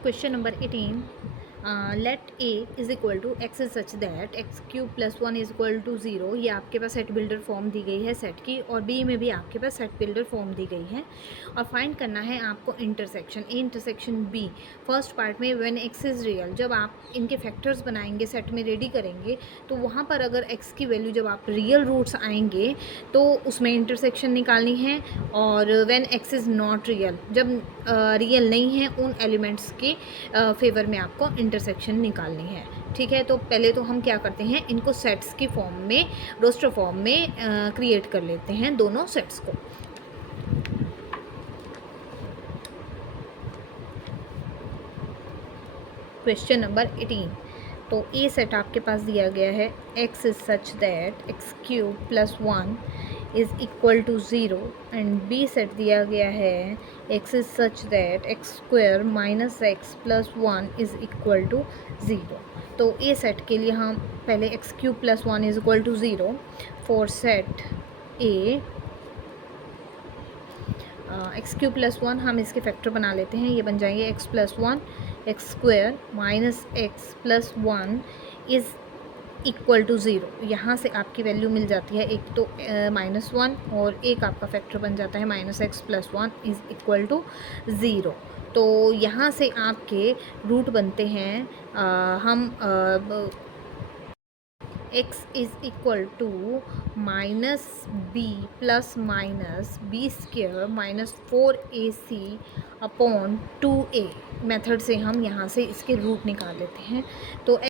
Question number 18. Let A is equal to x is such that x cube plus 1 is equal to 0. ये आपके पास set builder form दी गई है set की, और B में भी आपके पास सेट बिल्डर फॉर्म दी गई है, और फाइंड करना है आपको intersection A intersection B। First part में व्हेन x इज़ रियल, जब आप इनके फैक्टर्स बनाएंगे सेट में रेडी करेंगे, तो वहाँ पर अगर x की वैल्यू जब आप रियल रूट्स आएंगे तो उसमें इंटरसेक्शन निकालनी है, और when x is not real, जब रियल नहीं है उन एलिमेंट्स के फेवर में आपको इंटरसेक्शन निकालनी है। ठीक है, तो पहले तो हम क्या करते हैं, इनको सेट्स की फॉर्म में, रोस्टर फॉर्म में क्रिएट कर लेते हैं दोनों सेट्स को। Question number 18। तो ए सेट आपके पास दिया गया है x is such that x cube plus 1 is equal to 0, and B set दिया गया है x is such that x square minus x plus 1 is equal to 0। तो ए सेट के लिए हम पहले x cube plus 1 is equal to 0 for set A, x cube plus 1 हम इसके फैक्टर बना लेते हैं, ये बन जाएंगे x plus 1 x square minus x plus 1 is equal to 0। यहाँ से आपकी वैल्यू मिल जाती है, एक तो -1 और एक आपका फैक्टर बन जाता है minus x plus 1 is equal to 0। तो यहाँ से आपके रूट बनते हैं हम x is equal to minus b plus minus b square minus 4ac upon 2a method से हम यहाँ से इसके रूट निकाल लेते हैं। तो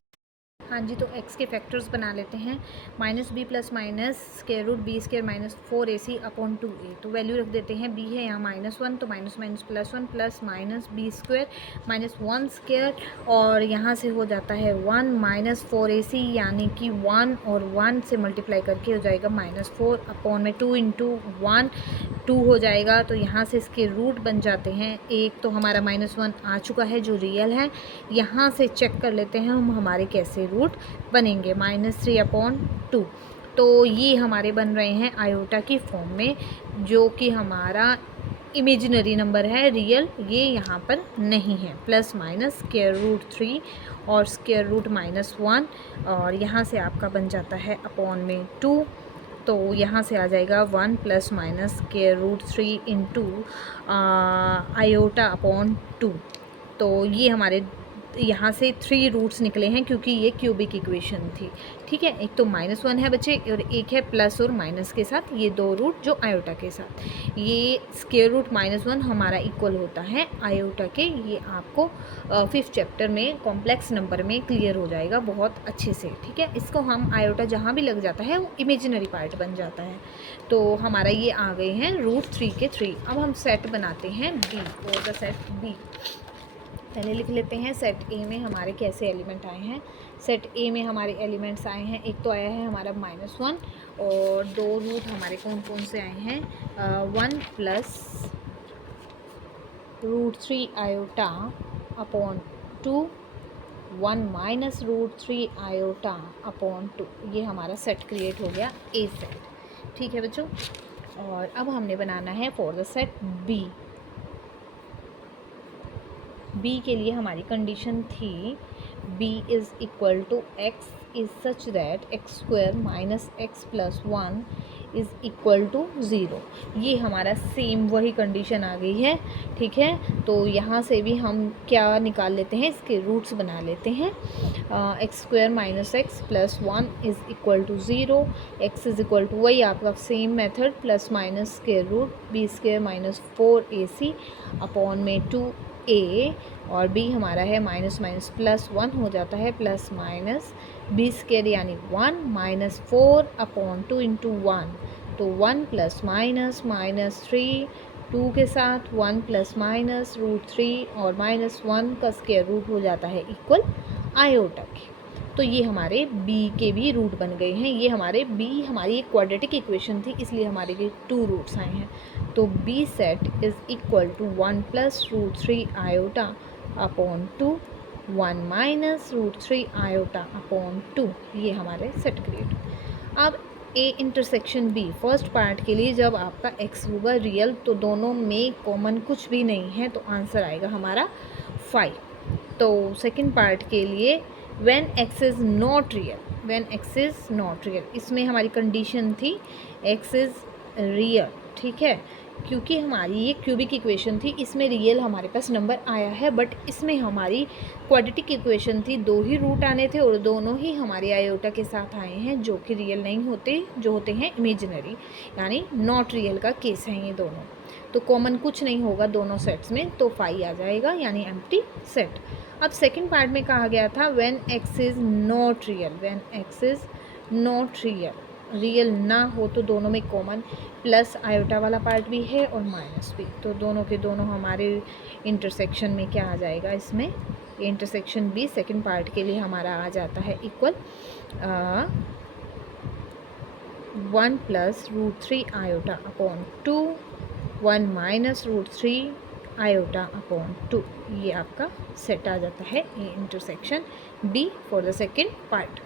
हाँ जी, तो x के फैक्टर्स बना लेते हैं, minus b plus minus square root b square minus 4ac upon 2a। तो वैल्यू रख देते हैं, b है यहाँ -1, तो minus minus plus 1 plus minus b square minus 1 square, और यहाँ से हो जाता है 1 माइनस 4ac, यानी कि 1 और 1 से मल्टीप्लाई करके हो जाएगा -4 अपॉन में 2 इंटू 1 2 हो जाएगा। तो यहाँ से इसके रूट बन जाते हैं, एक तो हमारा -1 आ चुका है जो रियल है, यहाँ से चेक कर लेते हैं हम हमारे कैसे रूट बनेंगे, -3 अपॉन 2। तो ये हमारे बन रहे हैं आयोटा की फॉर्म में, जो कि हमारा इमेजिनरी नंबर है, रियल ये यहाँ पर नहीं है। प्लस माइनस स्क्वायर रूट 3 और स्क्वायर रूट -1, और यहाँ से आपका बन जाता है अपॉन में 2। तो यहाँ से आ जाएगा 1 plus minus square root 3 into iota upon 2। तो ये हमारे यहाँ से 3 रूट्स निकले हैं, क्योंकि ये क्यूबिक इक्वेशन थी। ठीक है, एक तो -1 है बच्चे, और एक है प्लस और माइनस के साथ, ये 2 रूट जो आयोटा के साथ। ये स्क्वायर रूट -1 हमारा इक्वल होता है आयोटा के, ये आपको 5th चैप्टर में कॉम्प्लेक्स नंबर में क्लियर हो जाएगा बहुत अच्छे से। ठीक है, इसको हम आयोटा जहाँ भी लग जाता है वो इमेजिनरी पार्ट बन जाता है। तो हमारा ये आ गए हैं रूट 3 के 3। अब हम सेट बनाते हैं बी, और द सेट बी पहले लिख लेते हैं। सेट ए में हमारे कैसे एलिमेंट आए हैं, सेट ए में हमारे एलिमेंट्स आए हैं, एक तो आया है हमारा -1, और 2 रूट हमारे कौन कौन से आए हैं, 1 plus root 3 iota upon 2, 1 minus root 3 iota upon 2। ये हमारा सेट क्रिएट हो गया ए सेट। ठीक है बच्चों, और अब हमने बनाना है for the set B. B के लिए हमारी कंडीशन थी b is equal to x is such that x square minus x plus 1 is equal to 0। ये हमारा सेम वही कंडीशन आ गई है। ठीक है, तो यहाँ से भी हम क्या निकाल लेते हैं, इसके रूट्स बना लेते हैं। X square minus x plus 1 is equal to 0, x is equal to वही आपका same method, plus minus square root b square minus 4ac upon में 2a, और b हमारा है माइनस माइनस प्लस 1 हो जाता है, प्लस माइनस बी स्क्वायर यानी 1 माइनस 4 अपॉन 2 इंटू 1। तो 1 प्लस माइनस -3 2 के साथ 1 प्लस माइनस रूट 3 और -1 का स्क्वायर रूट हो जाता है इक्वल आयोटा के। तो ये हमारे b के भी रूट बन गए हैं। ये हमारे b हमारी एक क्वाड्रेटिक इक्वेशन थी, इसलिए हमारे लिए 2 रूट्स आए हैं। तो b set is equal to 1 plus root 3 iota upon 2, 1 minus root 3 iota upon 2। ये हमारे सेट क्रिएट। अब A intersection B, first part के लिए जब आपका x होगा रियल, तो दोनों में कॉमन कुछ भी नहीं है, तो आंसर आएगा हमारा 5। तो सेकंड पार्ट के लिए when x is not real, when x is not real, इसमें हमारी कंडीशन थी एक्स इज़ रियल, ठीक है, क्योंकि हमारी ये क्यूबिक इक्वेशन थी, इसमें रियल हमारे पास नंबर आया है, बट इसमें हमारी क्वाड्रेटिक इक्वेशन थी, 2 ही रूट आने थे और दोनों ही हमारे आयोटा के साथ आए हैं जो कि रियल नहीं होते, जो होते हैं इमेजिनरी, यानी नॉट रियल का केस है ये दोनों। तो कॉमन कुछ नहीं होगा दोनों सेट्स में, तो फाई आ जाएगा यानी एम्प्टी सेट। अब सेकंड पार्ट में कहा गया था when x is not real, when x is not real, real ना हो तो दोनों में कॉमन प्लस आयोटा वाला पार्ट भी है और माइनस भी, तो दोनों के दोनों हमारे इंटरसेक्शन में क्या आ जाएगा, इसमें इंटरसेक्शन भी सेकंड पार्ट के लिए हमारा आ जाता है equal 1 + √3 iota upon 2, 1 - √3 iota upon 2, ये आपका सेट आ जाता है, ये intersection B for the second part.